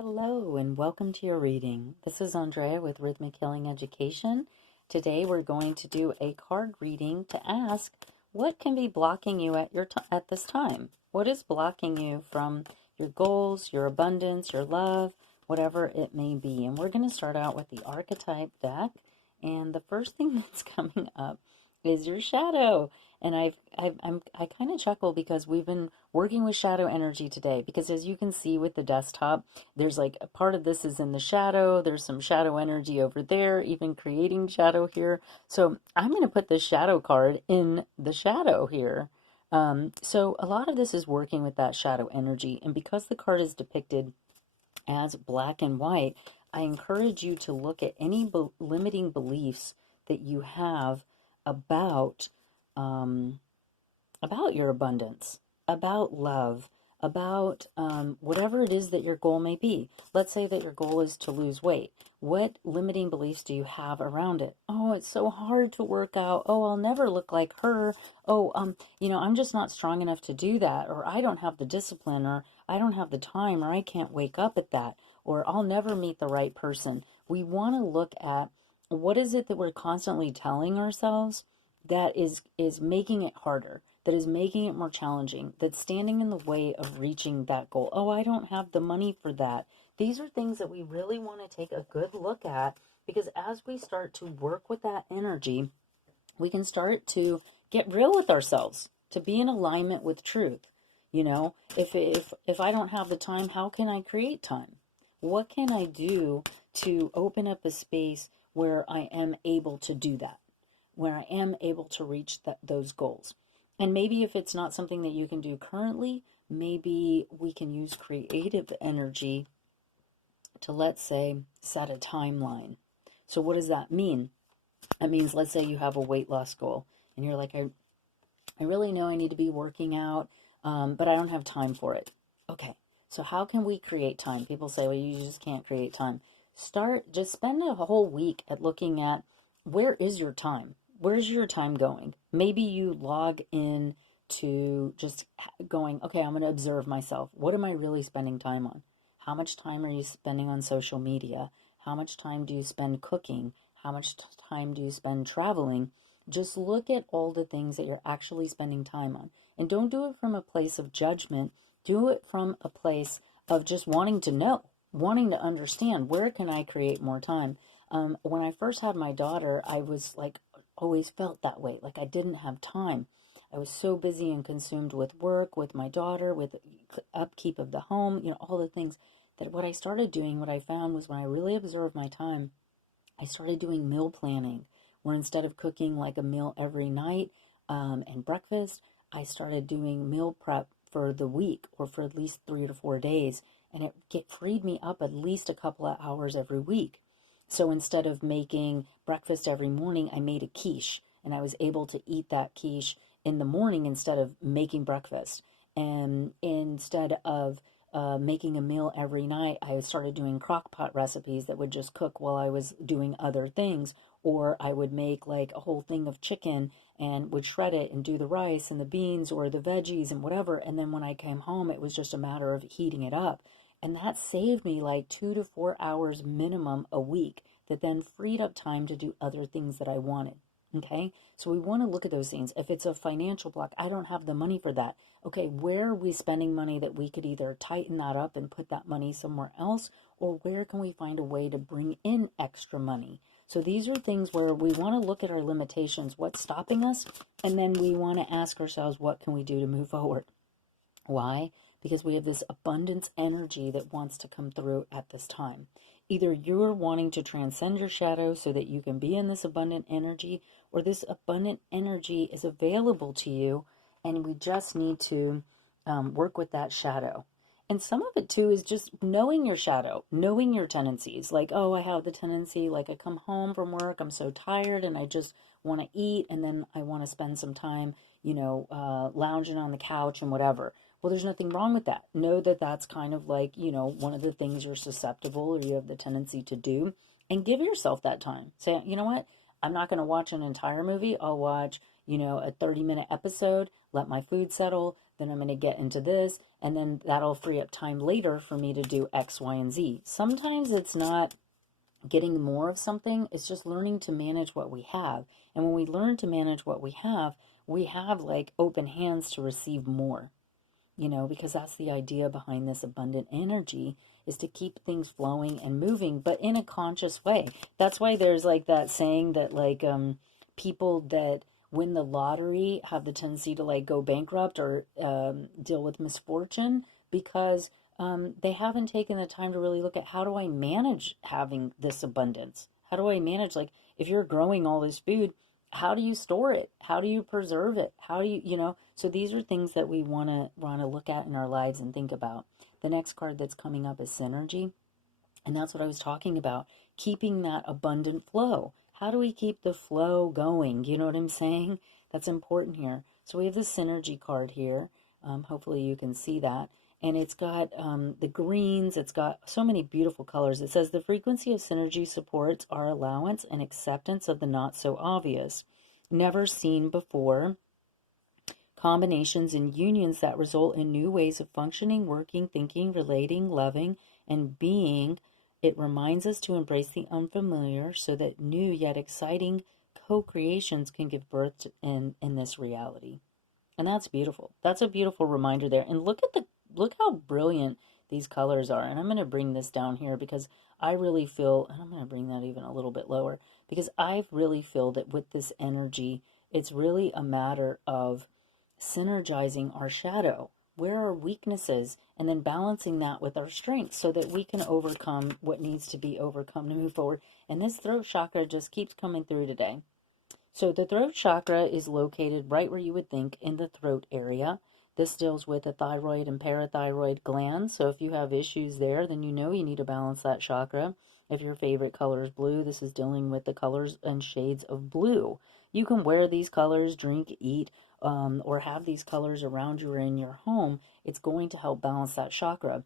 Hello and welcome to your reading. This is Andrea with Rhythmic Healing Education. Today we're going to do a card reading to ask what can be blocking you at this time. What is blocking you from your goals, your abundance, your love, whatever it may be. And we're going to start out with the archetype deck. And the first thing that's coming up is your shadow. And I kind of chuckle because we've been working with shadow energy today. Because as you can see with the desktop, there's like a part of this is in the shadow. There's some shadow energy over there, even creating shadow here. So I'm going to put the shadow card in the shadow here. So a lot of this is working with that shadow energy. And because the card is depicted as black and white, I encourage you to look at any limiting beliefs that you have about um, about your abundance, about love, about whatever it is that your goal may be. Let's say that your goal is to lose weight. What limiting beliefs do you have around it? Oh, it's so hard to work out. Oh, I'll never look like her. Oh, I'm just not strong enough to do that. Or I don't have the discipline, or I don't have the time, or I can't wake up at that, or I'll never meet the right person. We want to look at what is it that we're constantly telling ourselves that is making it harder, that is making it more challenging, that's standing in the way of reaching that goal. Oh, I don't have the money for that. These are things that we really want to take a good look at, because as we start to work with that energy, we can start to get real with ourselves, to be in alignment with truth. If I don't have the time, how can I create time? What can I do to open up a space where I am able to do that, where I am able to reach those goals? And maybe if it's not something that you can do currently, maybe we can use creative energy to, let's say, set a timeline. So what does that mean? That means, let's say you have a weight loss goal and you're like, I really know I need to be working out, but I don't have time for it. Okay, so how can we create time? People say, well, you just can't create time. Just spend a whole week at looking at, where is your time? Where's your time going? Maybe you log in to just going, okay, I'm going to observe myself. What am I really spending time on? How much time are you spending on social media? How much time do you spend cooking? How much time do you spend traveling? Just look at all the things that you're actually spending time on. And don't do it from a place of judgment. Do it from a place of just wanting to know, wanting to understand, where can I create more time? When I first had my daughter, I was like, always felt that way. Like I didn't have time. I was so busy and consumed with work, with my daughter, with upkeep of the home, all the things, that what I started doing, what I found was, when I really observed my time, I started doing meal planning, where instead of cooking like a meal every night and breakfast, I started doing meal prep for the week, or for at least 3 to 4 days. And it freed me up at least a couple of hours every week. So instead of making breakfast every morning, I made a quiche, and I was able to eat that quiche in the morning instead of making breakfast. And instead of making a meal every night, I started doing crock pot recipes that would just cook while I was doing other things. Or I would make like a whole thing of chicken and would shred it and do the rice and the beans or the veggies and whatever. And then when I came home, it was just a matter of heating it up. And that saved me like 2 to 4 hours minimum a week, that then freed up time to do other things that I wanted. Okay, so we want to look at those things. If it's a financial block, I don't have the money for that. Okay, where are we spending money that we could either tighten that up and put that money somewhere else, or where can we find a way to bring in extra money? So these are things where we want to look at our limitations, what's stopping us, and then we want to ask ourselves, what can we do to move forward? Why? Because we have this abundance energy that wants to come through at this time. Either you're wanting to transcend your shadow so that you can be in this abundant energy, or this abundant energy is available to you, and we just need to work with that shadow. And some of it too is just knowing your shadow, knowing your tendencies. Like, oh, I have the tendency, like I come home from work, I'm so tired, and I just want to eat, and then I want to spend some time, lounging on the couch and whatever. Well, there's nothing wrong with that. Know that that's kind of like, one of the things you're susceptible, or you have the tendency to do, and give yourself that time. Say, you know what? I'm not going to watch an entire movie. I'll watch, a 30-minute episode, let my food settle, then I'm going to get into this, and then that'll free up time later for me to do X, Y, and Z. Sometimes it's not getting more of something, it's just learning to manage what we have. And when we learn to manage what we have like open hands to receive more, because that's the idea behind this abundant energy, is to keep things flowing and moving, but in a conscious way. That's why there's like that saying that like people that win the lottery have the tendency to like go bankrupt or deal with misfortune, because they haven't taken the time to really look at, how do I manage having this abundance? How do I manage, like, if you're growing all this food, how do you store it? How do you preserve it? How do you, so these are things that we want to look at in our lives and think about. The next card that's coming up is synergy. And that's what I was talking about, keeping that abundant flow. How do we keep the flow going? You know what I'm saying? That's important here. So we have the synergy card here. Hopefully you can see that. And it's got the greens. It's got so many beautiful colors. It says the frequency of synergy supports our allowance and acceptance of the not so obvious, never seen before combinations and unions that result in new ways of functioning, working, thinking, relating, loving, and being. It reminds us to embrace the unfamiliar so that new yet exciting co-creations can give birth to, in this reality. And that's beautiful. That's a beautiful reminder there. And look how brilliant these colors are. And I'm going to bring this down here because I really feel, and I'm going to bring that even a little bit lower, because I really feel that with this energy, it's really a matter of synergizing our shadow. Where are weaknesses? And then balancing that with our strengths so that we can overcome what needs to be overcome to move forward. And this throat chakra just keeps coming through today. So the throat chakra is located right where you would think, in the throat area. This deals with the thyroid and parathyroid glands. So if you have issues there, then you need to balance that chakra. If your favorite color is blue, this is dealing with the colors and shades of blue. You can wear these colors, drink, eat, or have these colors around you or in your home. It's going to help balance that chakra.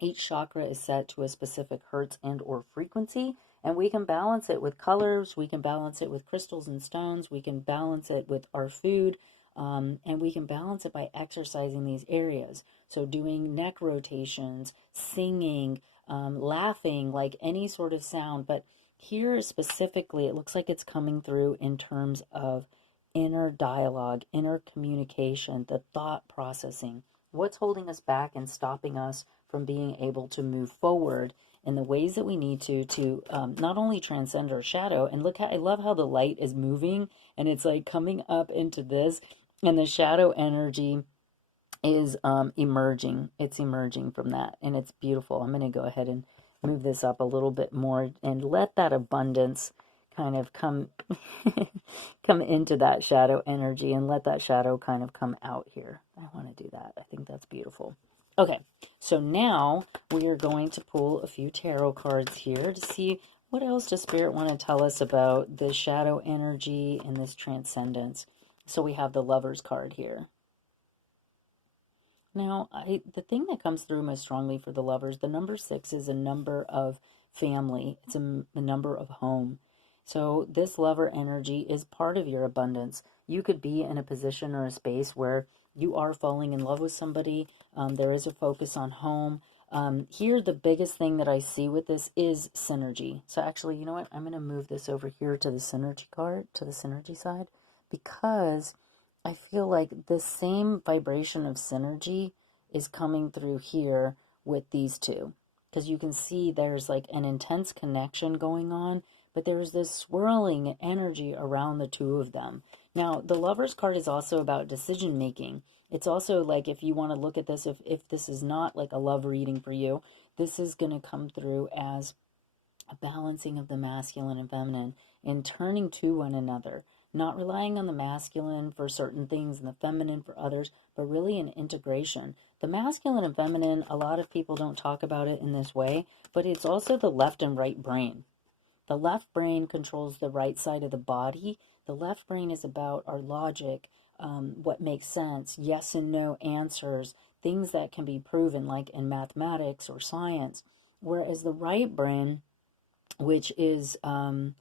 Each chakra is set to a specific hertz and or frequency, and we can balance it with colors, we can balance it with crystals and stones, we can balance it with our food, and we can balance it by exercising these areas. So doing neck rotations, singing, laughing, like any sort of sound. But here specifically, it looks like it's coming through in terms of inner dialogue, inner communication, the thought processing. What's holding us back and stopping us from being able to move forward in the ways that we need to not only transcend our shadow, and look how, I love how the light is moving and it's like coming up into this, and the shadow energy is emerging. It's emerging from that, and it's beautiful. I'm going to go ahead and move this up a little bit more and let that abundance kind of come come into that shadow energy, and let that shadow kind of come out here. I want to do that. I think that's beautiful. Okay, so now we are going to pull a few tarot cards here to see what else does Spirit want to tell us about this shadow energy and this transcendence. So we have the Lover's card here. Now, the thing that comes through most strongly for the Lovers, the number 6 is a number of family. It's a number of home. So this lover energy is part of your abundance. You could be in a position or a space where you are falling in love with somebody. There is a focus on home. Here, the biggest thing that I see with this is synergy. So actually, you know what? I'm going to move this over here to the synergy card, to the synergy side, because I feel like the same vibration of synergy is coming through here with these two. Because you can see there's like an intense connection going on, but there's this swirling energy around the two of them. Now, the Lover's card is also about decision making. It's also like, if you want to look at this, if this is not like a love reading for you, this is going to come through as a balancing of the masculine and feminine and turning to one another. Not relying on the masculine for certain things and the feminine for others, but really an integration. The masculine and feminine, a lot of people don't talk about it in this way, but it's also the left and right brain. The left brain controls the right side of the body. The left brain is about our logic, what makes sense, yes and no answers, things that can be proven, like in mathematics or science. Whereas the right brain, which is the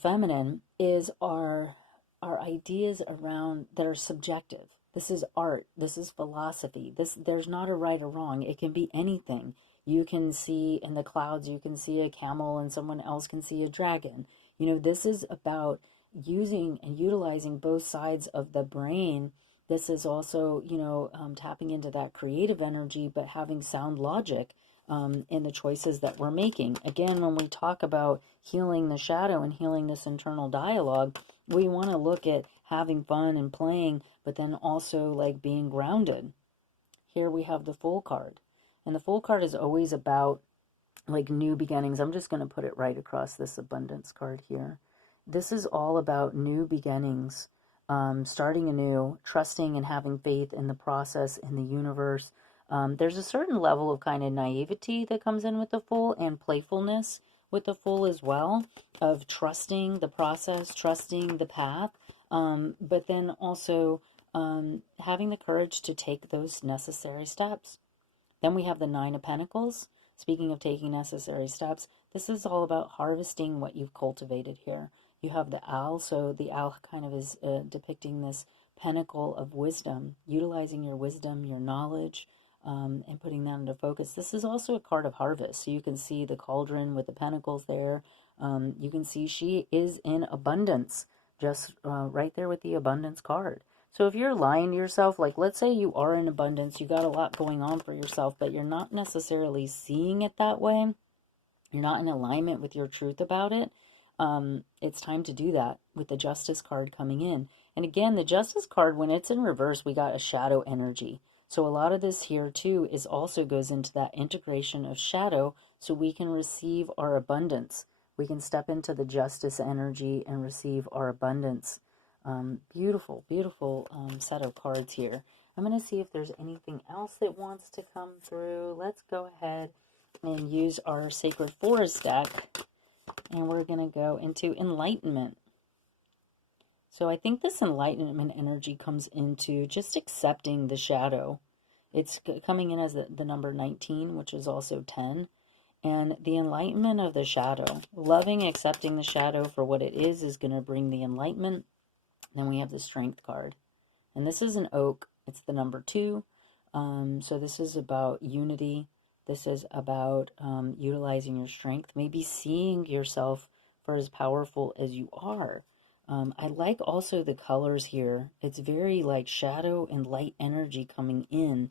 feminine, is our ideas around that are subjective. This is art. This is philosophy. There's not a right or wrong. It can be anything. You can see in the clouds, you can see a camel, and someone else can see a dragon. You know, this is about using and utilizing both sides of the brain. This is also, tapping into that creative energy, but having sound logic in the choices that we're making. Again, when we talk about healing the shadow and healing this internal dialogue, we want to look at having fun and playing, but then also like being grounded. Here we have the Fool card. And the Fool card is always about like new beginnings. I'm just going to put it right across this abundance card here. This is all about new beginnings, starting anew, trusting and having faith in the process, in the universe. There's a certain level of kind of naivety that comes in with the Fool, and playfulness with the Fool as well, of trusting the process, trusting the path, but then also having the courage to take those necessary steps. Then we have the Nine of Pentacles. Speaking of taking necessary steps, this is all about harvesting what you've cultivated here. You have the owl, so the owl kind of is depicting this pentacle of wisdom, utilizing your wisdom, your knowledge, and putting that into focus. This is also a card of harvest. So you can see the cauldron with the pentacles there. You can see she is in abundance, just right there with the abundance card. So if you're lying to yourself, like let's say you are in abundance, you got a lot going on for yourself, but you're not necessarily seeing it that way, you're not in alignment with your truth about it, it's time to do that with the Justice card coming in. And again, the Justice card, when it's in reverse, we got a shadow energy. So a lot of this here too is also goes into that integration of shadow, so we can receive our abundance. We can step into the Justice energy and receive our abundance. Beautiful, beautiful set of cards here. I'm going to see if there's anything else that wants to come through. Let's go ahead and use our Sacred Forest deck, and we're going to go into enlightenment. So I think this enlightenment energy comes into just accepting the shadow. It's coming in as the number 19, which is also 10. And the enlightenment of the shadow, loving, accepting the shadow for what it is going to bring the enlightenment. Then we have the Strength card. And this is an oak. It's the number 2. So this is about unity. This is about utilizing your strength. Maybe seeing yourself for as powerful as you are. I like also the colors here. It's very like shadow and light energy coming in.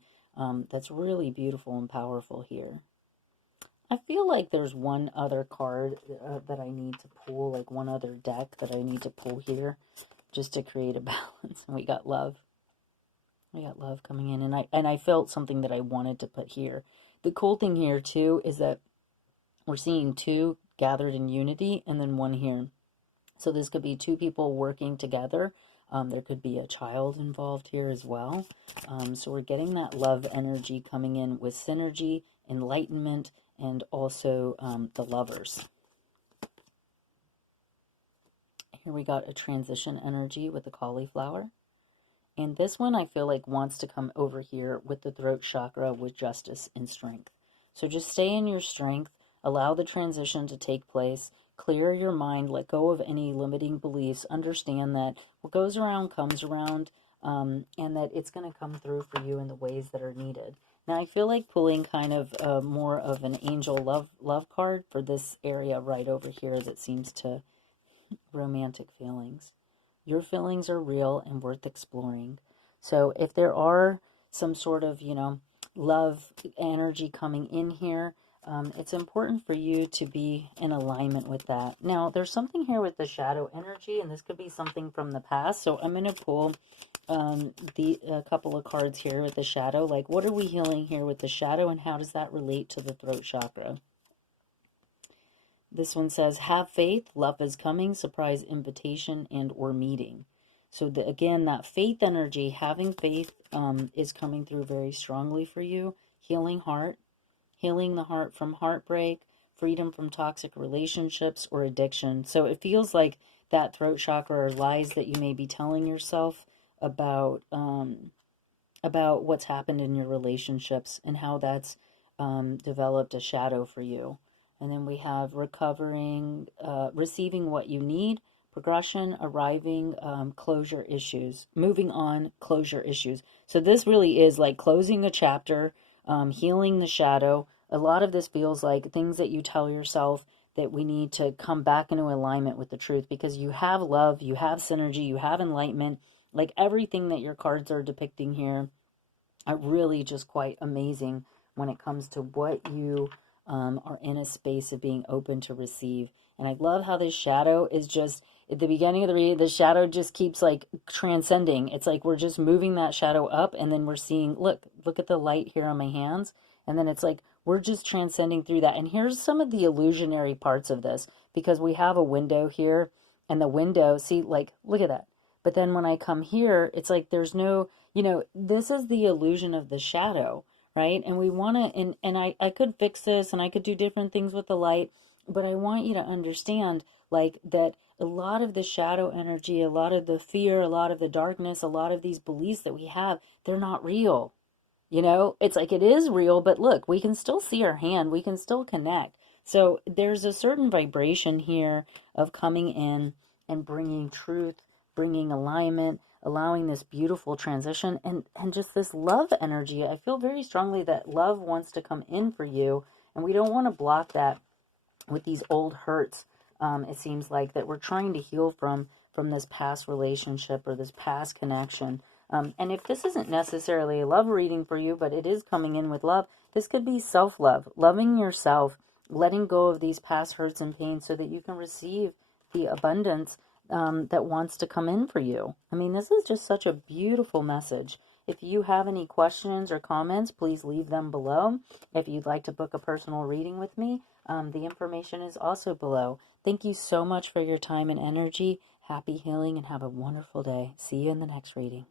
That's really beautiful and powerful here. I feel like there's one other card that I need to pull, like one other deck that I need to pull here, just to create a balance. And we got love. We got love coming in, and I felt something that I wanted to put here. The cool thing here too is that we're seeing 2 gathered in unity, and then 1 here. So this could be 2 people working together. There could be a child involved here as well. So we're getting that love energy coming in with synergy, enlightenment, and also the lovers. Here we got a transition energy with the cauliflower. And this one I feel like wants to come over here with the throat chakra with justice and strength. So just stay in your strength, allow the transition to take place, clear your mind, let go of any limiting beliefs, understand that what goes around comes around, and that it's going to come through for you in the ways that are needed. Now I feel like pulling kind of more of an angel love card for this area right over here that seems to romantic feelings. Your feelings are real and worth exploring. So if there are some sort of, love energy coming in here, it's important for you to be in alignment with that. Now, there's something here with the shadow energy, and this could be something from the past. So I'm going to pull a couple of cards here with the shadow. Like, what are we healing here with the shadow, and how does that relate to the throat chakra? This one says, have faith, love is coming, surprise invitation and or meeting. So again, that faith energy, having faith is coming through very strongly for you. Healing heart, healing the heart from heartbreak, freedom from toxic relationships or addiction. So it feels like that throat chakra are lies that you may be telling yourself about what's happened in your relationships and how that's developed a shadow for you. And then we have recovering, receiving what you need, progression, arriving, closure issues, moving on, closure issues. So this really is like closing a chapter, healing the shadow. A lot of this feels like things that you tell yourself that we need to come back into alignment with the truth, because you have love, you have synergy, you have enlightenment, like everything that your cards are depicting here are really just quite amazing when it comes to what you are in a space of being open to receive. And I love how this shadow is just at the beginning of the reading, the shadow just keeps like transcending. It's like we're just moving that shadow up, and then we're seeing, look at the light here on my hands. And then it's like we're just transcending through that. And here's some of the illusionary parts of this, because we have a window here, and the window, see, like, look at that. But then when I come here, it's like there's no, this is the illusion of the shadow, right? And we want to, and I could fix this and I could do different things with the light, but I want you to understand like that a lot of the shadow energy, a lot of the fear, a lot of the darkness, a lot of these beliefs that we have, they're not real. It's like it is real, but look, we can still see our hand, we can still connect. So there's a certain vibration here of coming in and bringing truth, bringing alignment, allowing this beautiful transition, and just this love energy. I feel very strongly that love wants to come in for you, and we don't want to block that with these old hurts. It seems like that we're trying to heal from this past relationship or this past connection. And if this isn't necessarily a love reading for you, but it is coming in with love, this could be self-love, loving yourself, letting go of these past hurts and pains so that you can receive the abundance that wants to come in for you. I mean, this is just such a beautiful message. If you have any questions or comments, please leave them below. If you'd like to book a personal reading with me, the information is also below. Thank you so much for your time and energy. Happy healing and have a wonderful day. See you in the next reading.